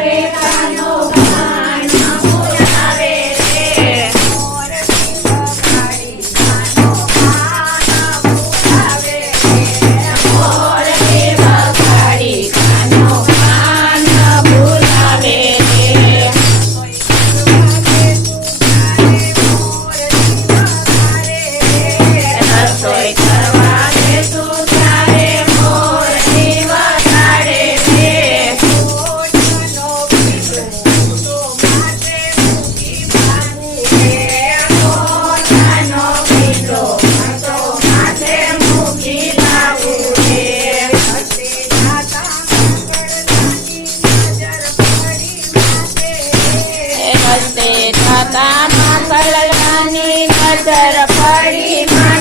africano. થતા કરવાની નજર પડી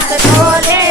હાથ ખોલે